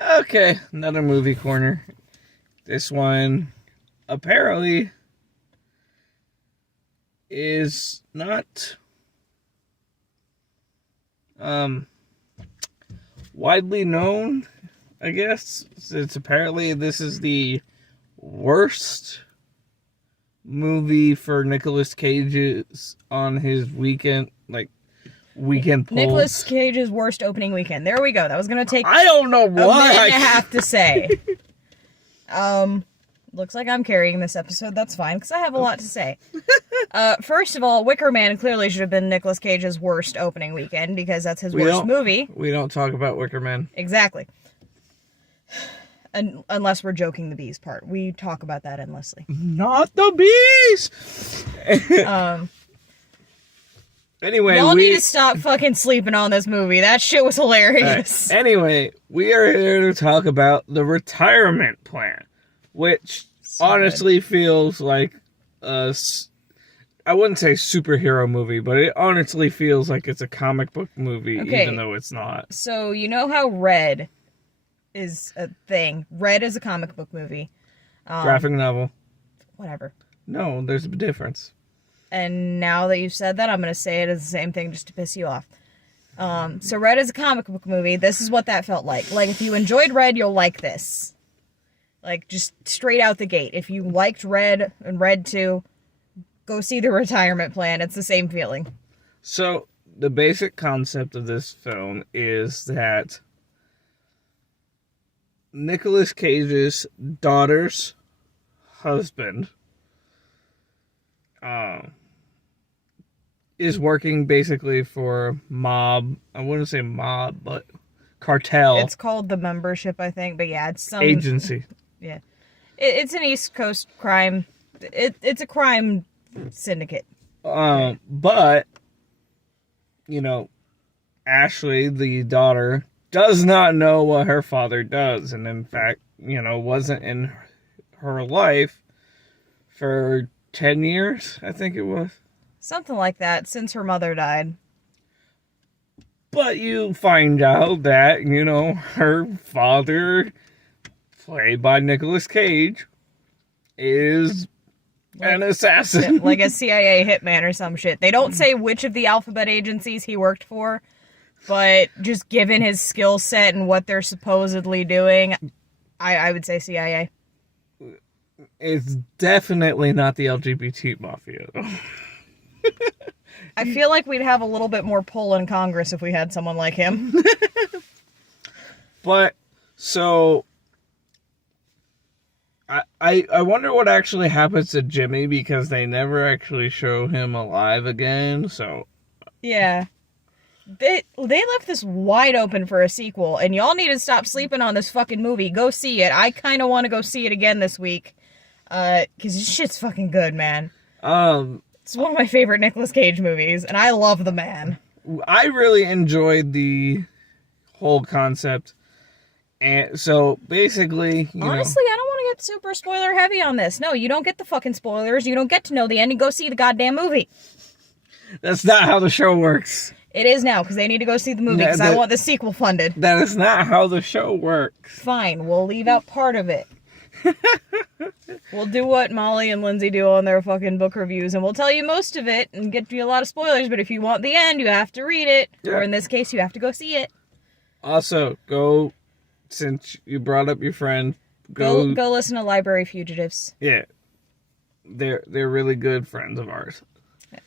Okay, another movie corner. This one apparently is not widely known, I guess. It's apparently this is the worst movie for Nicolas Cage on his weekend polls. Nicolas Cage's worst opening weekend. There we go. That was gonna take I don't know a minute why. and a half to say. Looks like I'm carrying this episode. That's fine, because I have a lot to say. First of all, Wicker Man clearly should have been Nicolas Cage's worst opening weekend, because that's his worst movie. We don't talk about Wicker Man. Exactly. Unless we're joking the bees part. We talk about that endlessly. Not the bees! Anyway, y'all need to stop fucking sleeping on this movie. That shit was hilarious. Right. Anyway, we are here to talk about The Retirement Plan, which honestly feels like I wouldn't say superhero movie, but it honestly feels like it's a comic book movie, even though it's not. So, you know how Red is a thing? Red is a comic book movie. Graphic novel. Whatever. No, there's a difference. And now that you've said that, I'm going to say it as the same thing just to piss you off. So Red is a comic book movie. This is what that felt like. Like, if you enjoyed Red, you'll like this. Like, just straight out the gate. If you liked Red and Red 2, go see The Retirement Plan. It's the same feeling. So, the basic concept of this film is that Nicolas Cage's daughter's husband is working basically for mob. I wouldn't say mob, but cartel. It's called the membership, I think. But yeah, it's some agency. Yeah, it's an East Coast crime. It's a crime syndicate. But you know, Ashley, the daughter, does not know what her father does, and in fact, wasn't in her life for 10 years, I think it was. Something like that, since her mother died. But you find out that, her father, played by Nicolas Cage, is an assassin. Like a CIA hitman or some shit. They don't say which of the alphabet agencies he worked for, but just given his skill set and what they're supposedly doing, I would say CIA. It's definitely not the LGBT mafia, though. I feel like we'd have a little bit more pull in Congress if we had someone like him. But, so, I wonder what actually happens to Jimmy, because they never actually show him alive again, so... Yeah. They left this wide open for a sequel, and y'all need to stop sleeping on this fucking movie. Go see it. I kind of want to go see it again this week. Because this shit's fucking good, man. It's one of my favorite Nicolas Cage movies, and I love the man. I really enjoyed the whole concept. And so, basically, honestly, I don't want to get super spoiler heavy on this. No, you don't get the fucking spoilers. You don't get to know the end and go see the goddamn movie. That's not how the show works. It is now, because they need to go see the movie, because I want the sequel funded. That is not how the show works. Fine, we'll leave out part of it. We'll do what Molly and Lindsay do on their fucking book reviews, and we'll tell you most of it and get you a lot of spoilers, but if you want the end, you have to read it. Yeah. Or in this case, you have to go see it. Also, since you brought up your friend, go listen to Library Fugitives. Yeah. They're really good friends of ours.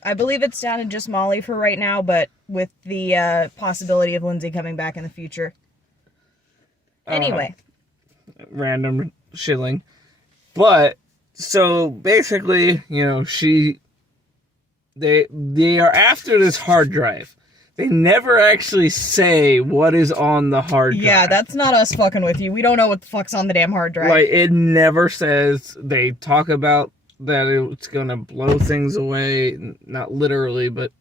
I believe it's down to just Molly for right now, but with the possibility of Lindsay coming back in the future. Anyway. Random shilling. But, so, basically, they are after this hard drive. They never actually say what is on the hard drive. Yeah, that's not us fucking with you. We don't know what the fuck's on the damn hard drive. Like, it never says. They talk about that it's gonna blow things away. Not literally, but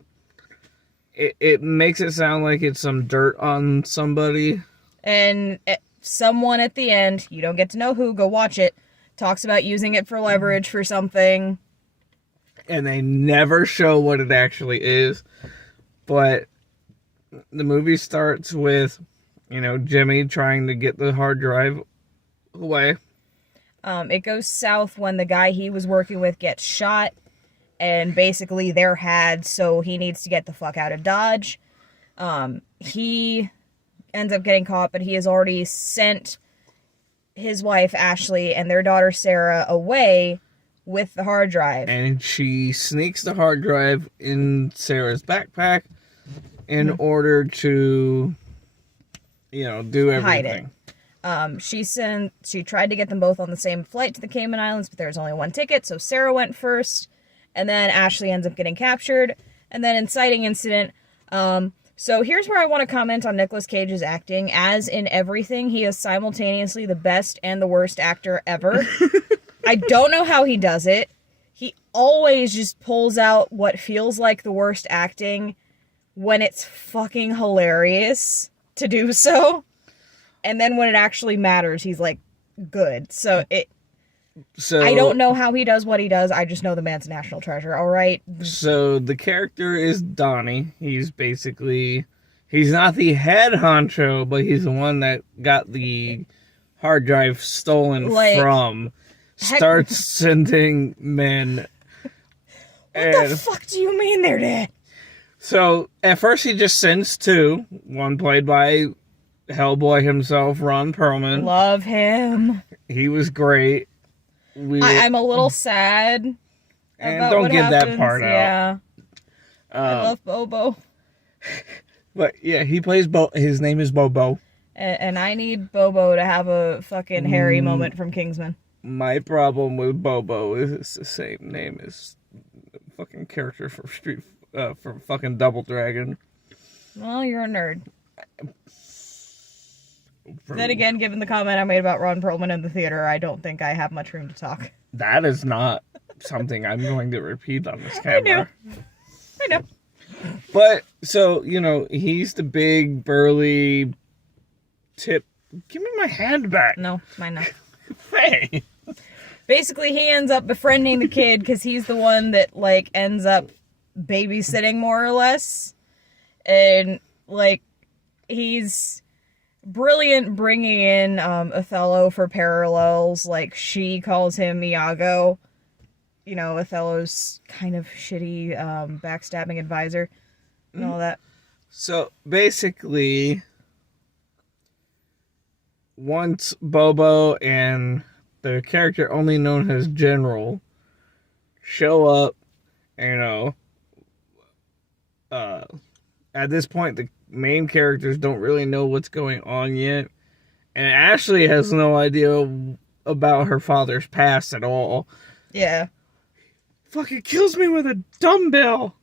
it makes it sound like it's some dirt on somebody. And someone at the end, you don't get to know who, go watch it, talks about using it for leverage for something. And they never show what it actually is. But the movie starts with Jimmy trying to get the hard drive away. It goes south when the guy he was working with gets shot, and basically they're had, so he needs to get the fuck out of Dodge. He ends up getting caught, but he has already sent his wife, Ashley, and their daughter, Sarah, away with the hard drive. And she sneaks the hard drive in Sarah's backpack in order to, do everything. Hide it. She tried to get them both on the same flight to the Cayman Islands, but there was only one ticket, so Sarah went first, and then Ashley ends up getting captured, and then inciting incident. So here's where I want to comment on Nicolas Cage's acting. As in everything, he is simultaneously the best and the worst actor ever. I don't know how he does it. He always just pulls out what feels like the worst acting when it's fucking hilarious to do so. And then when it actually matters, he's like good. So I don't know how he does what he does. I just know the man's a national treasure. All right. So the character is Donnie. He's not the head honcho, but he's the one that got the hard drive stolen from. Starts sending men. What the fuck do you mean there, Dad? So at first he just sends two. One played by Hellboy himself, Ron Perlman. Love him. He was great. I'm a little sad. And about don't what get happens. that part out. Yeah. I love Bobo. But yeah, he plays his name is Bobo. And I need Bobo to have a fucking Harry moment from Kingsman. My problem with Bobo is it's the same name as the fucking character from from fucking Double Dragon. Well, you're a nerd. Then again, given the comment I made about Ron Perlman in the theater, I don't think I have much room to talk. That is not something I'm going to repeat on this camera. I know. But, so, he's the big, burly tip. Give me my hand back. No, it's mine now. Hey. Basically, he ends up befriending the kid because he's the one that, ends up babysitting more or less. And, he's brilliant bringing in Othello for parallels. She calls him Iago. Othello's kind of shitty backstabbing advisor and all that. So, basically, once Bobo and the character only known as General show up, at this point, the main characters don't really know what's going on yet. And Ashley has no idea about her father's past at all. Yeah. Fucking kills me with a dumbbell.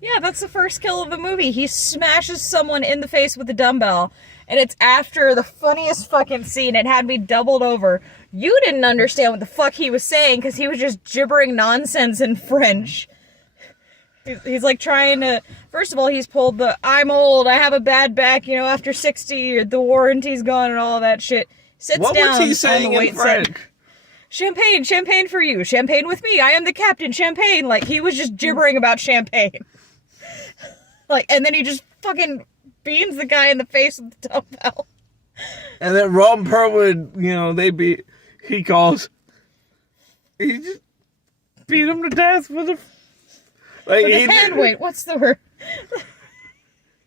Yeah, that's the first kill of the movie. He smashes someone in the face with a dumbbell, and it's after the funniest fucking scene. It had me doubled over. You didn't understand what the fuck he was saying because he was just gibbering nonsense in French. He's trying to... First of all, he's pulled the, I'm old, I have a bad back, after 60, the warranty's gone and all that shit. Sits what down was he saying on the in weight French? set. Champagne for you. Champagne with me. I am the captain. Champagne. He was just gibbering about champagne. And then he just fucking beans the guy in the face with the dumbbell. And then Ron Perlman, he just beat him to death with a... Wait, what's the word?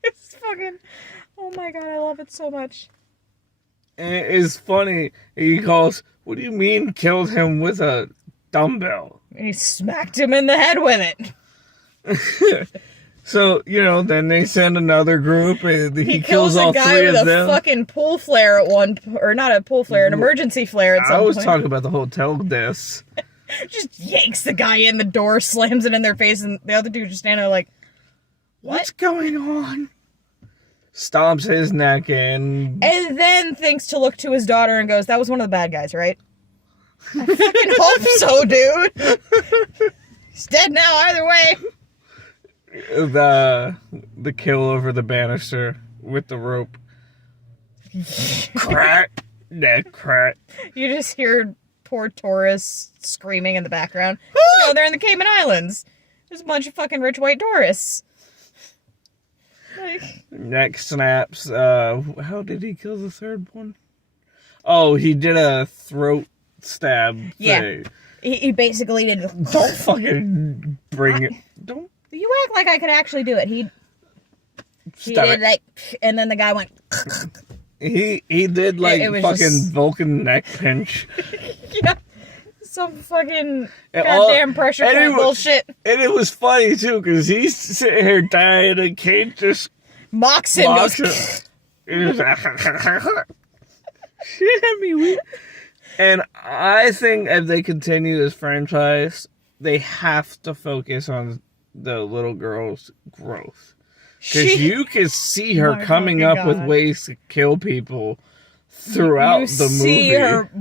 It's fucking... Oh my god, I love it so much. And it's funny. He calls, what do you mean killed him with a dumbbell? And he smacked him in the head with it. So, then they send another group and he kills all three of them. He kills a guy with a fucking pool flare at or not a pool flare, an emergency flare at some point. I was talking about the hotel deaths. Just yanks the guy in the door, slams it in their face, and the other dude just standing there what's going on? Stomps his neck in. And then thinks to look to his daughter and goes, that was one of the bad guys, right? I fucking hope so, dude. He's dead now, either way. The kill over the banister with the rope. Crack. Neck crack. You just hear poor tourists screaming in the background. They're in the Cayman Islands. There's a bunch of fucking rich white tourists. Neck snaps. How did he kill the third one? Oh, he did a throat stab thing. He basically did. Don't fucking bring it. Don't. You act like I could actually do it. He did like, and then the guy went. He did like it was fucking just... Vulcan neck pinch. Yeah. Some fucking goddamn pressure point bullshit. And it was funny too, because he's sitting here dying and Kate just mocks him. And I think if they continue this franchise, they have to focus on the little girl's growth. Because you can see her coming up with ways to kill people throughout the movie. You see her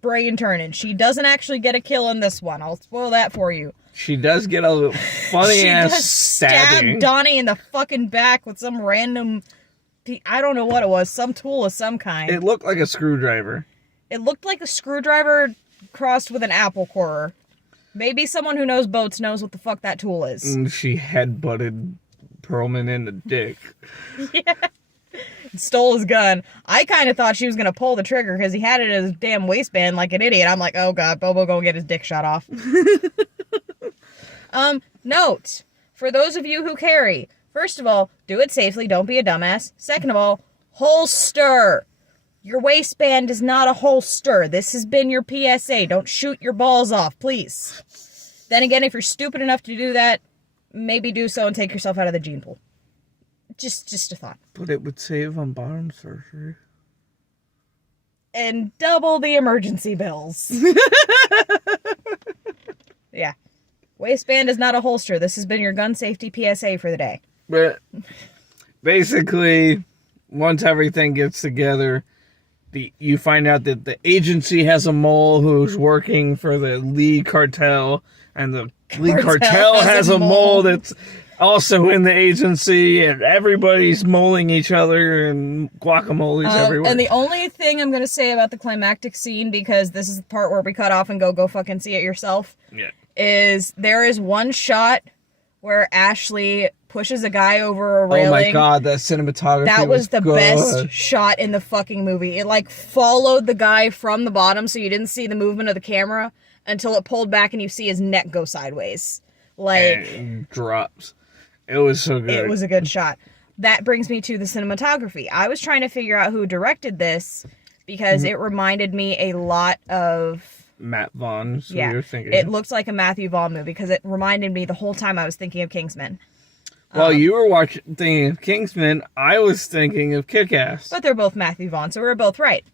brain turning. She doesn't actually get a kill in this one. I'll spoil that for you. She does get a funny ass stabbing. Stab Donnie in the fucking back with some random, I don't know what it was, some tool of some kind. It looked like a screwdriver. It looked like a screwdriver crossed with an apple corer. Maybe someone who knows boats knows what the fuck that tool is. And she headbutted Perlman in the dick. Yeah. Stole his gun. I kind of thought she was going to pull the trigger because he had it in his damn waistband like an idiot. I'm like, oh god, Bobo gonna get his dick shot off. Note, for those of you who carry, first of all, do it safely, don't be a dumbass. Second of all, holster. Your waistband is not a holster. This has been your PSA. Don't shoot your balls off, please. Then again, if you're stupid enough to do that, maybe do so and take yourself out of the gene pool. Just a thought. But it would save on bottom surgery. And double the emergency bills. Yeah. Waistband is not a holster. This has been your gun safety PSA for the day. But basically, once everything gets together, you find out that the agency has a mole who's working for the Lee cartel, and the Lee cartel has a mole that's also in the agency, and everybody's moling each other, and guacamole's everywhere. And the only thing I'm going to say about the climactic scene, because this is the part where we cut off and go fucking see it yourself, is there is one shot where Ashley pushes a guy over a railing. Oh my god, that cinematography That was the good. best shot in the fucking movie. It like followed the guy from the bottom, so you didn't see the movement of the camera until it pulled back and you see his neck go sideways. Like, and drops. It was so good. It was a good shot. That brings me to the cinematography. I was trying to figure out who directed this because it reminded me a lot of Matt Vaughn. So yeah, you're thinking. It looked like a Matthew Vaughn movie because it reminded me the whole time I was thinking of Kingsman. While you were thinking of Kingsman, I was thinking of Kick-Ass. But they're both Matthew Vaughn, so we were both right.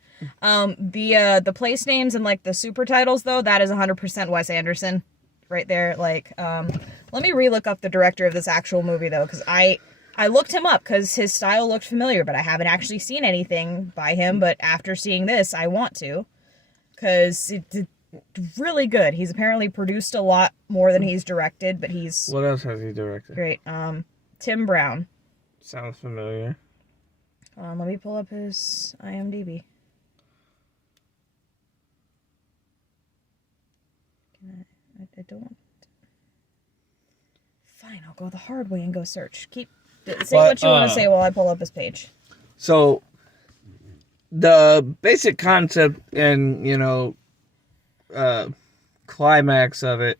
The place names and like the super titles though, that is 100% Wes Anderson, right there. Like, let me relook up the director of this actual movie though, because I looked him up because his style looked familiar, but I haven't actually seen anything by him. But after seeing this, I want to, because it's really good. He's apparently produced a lot more than he's directed, but he's... What else has he directed? Great. Tim Brown. Sounds familiar. Let me pull up his IMDb. I don't... Fine, I'll go the hard way and go search. Say what you want to say while I pull up his page. So, the basic concept and, climax of it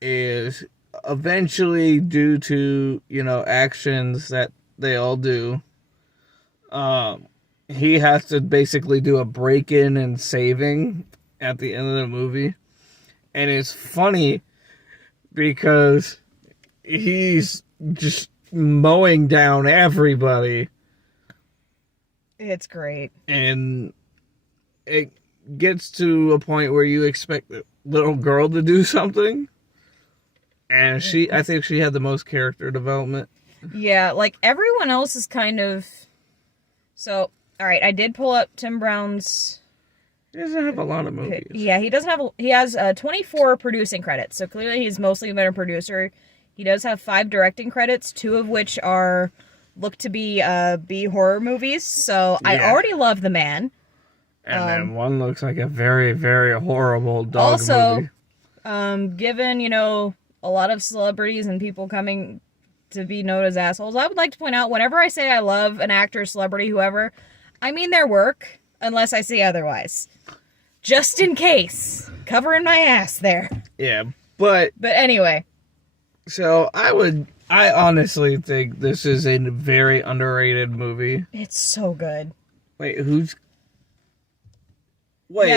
is eventually due to, actions that they all do. He has to basically do a break-in and saving at the end of the movie. And it's funny because he's just mowing down everybody. It's great. And it gets to a point where you expect the little girl to do something. And I think she had the most character development. Yeah, like everyone else is kind of... So, alright, I did pull up Tim Brown's... He doesn't have a lot of movies. Yeah, he doesn't have... He has 24 producing credits, so clearly he's mostly been a producer. He does have 5 directing credits, 2 of which look to be B-horror movies, so yeah. I already love the man. And then one looks like a very, very horrible dog movie. Also, given, a lot of celebrities and people coming to be known as assholes. I would like to point out, whenever I say I love an actor, celebrity, whoever, I mean their work, unless I say otherwise. Just in case. Covering my ass there. Yeah, but anyway. So I honestly think this is a very underrated movie. It's so good. Wait, yeah,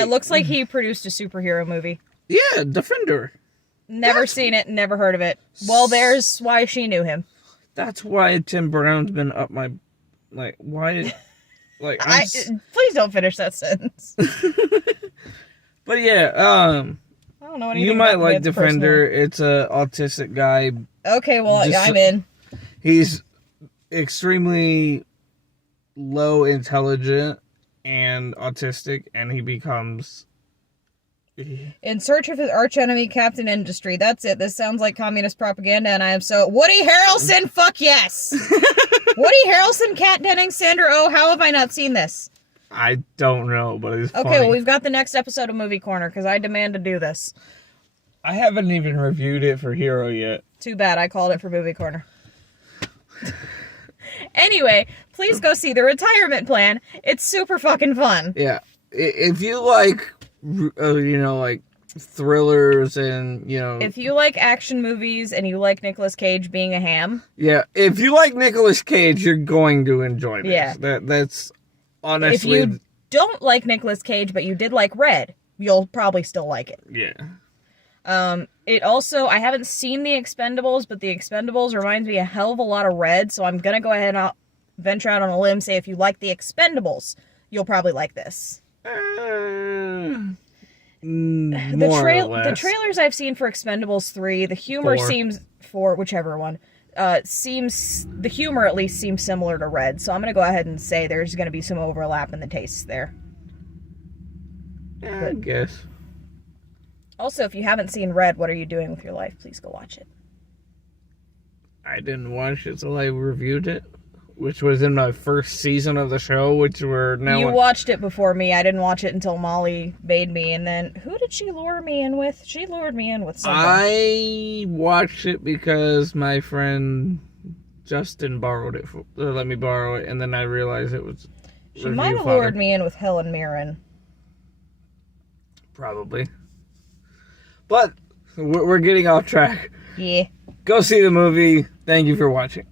it looks like he produced a superhero movie. Yeah, Defender. Never seen it, never heard of it. Well, there's why she knew him. That's why Tim Brown's been up my... Like, why... Like, please don't finish that sentence. But yeah, I don't know anything you might about like Vince Defender. personally. It's a autistic guy. Okay, well, I'm in. He's extremely low intelligent and autistic, and he becomes... In search of his archenemy, Captain Industry. That's it. This sounds like communist propaganda, and I am so... Woody Harrelson, fuck yes! Woody Harrelson, Kat Dennings, Sandra Oh, how have I not seen this? I don't know, but it's funny. Okay, well, we've got the next episode of Movie Corner, because I demand to do this. I haven't even reviewed it for Hero yet. Too bad, I called it for Movie Corner. Anyway, please go see The Retirement Plan. It's super fucking fun. Yeah. If you like... like thrillers and if you like action movies and you like Nicolas Cage being a ham, if you like Nicolas Cage, you're going to enjoy this. Yeah, that's honestly. If you don't like Nicolas Cage but you did like Red, you'll probably still like it. Yeah. It also, I haven't seen The Expendables, but The Expendables reminds me a hell of a lot of Red, so I'm gonna go ahead and venture out on a limb, say if you like The Expendables, you'll probably like this. The trailers I've seen for Expendables 3, the humor seems, for whichever one, the humor at least seems similar to Red, so I'm going to go ahead and say there's going to be some overlap in the tastes there. I guess. Also, if you haven't seen Red, what are you doing with your life? Please go watch it. I didn't watch it till I reviewed it, which was in my first season of the show, which we're now... You watched it before me. I didn't watch it until Molly made me, and then... Who did she lure me in with? She lured me in with something. I watched it because my friend Justin borrowed it, let me borrow it, and then I realized it was... She might have lured me in with Helen Mirren. Probably. But, we're getting off track. Yeah. Go see the movie. Thank you for watching.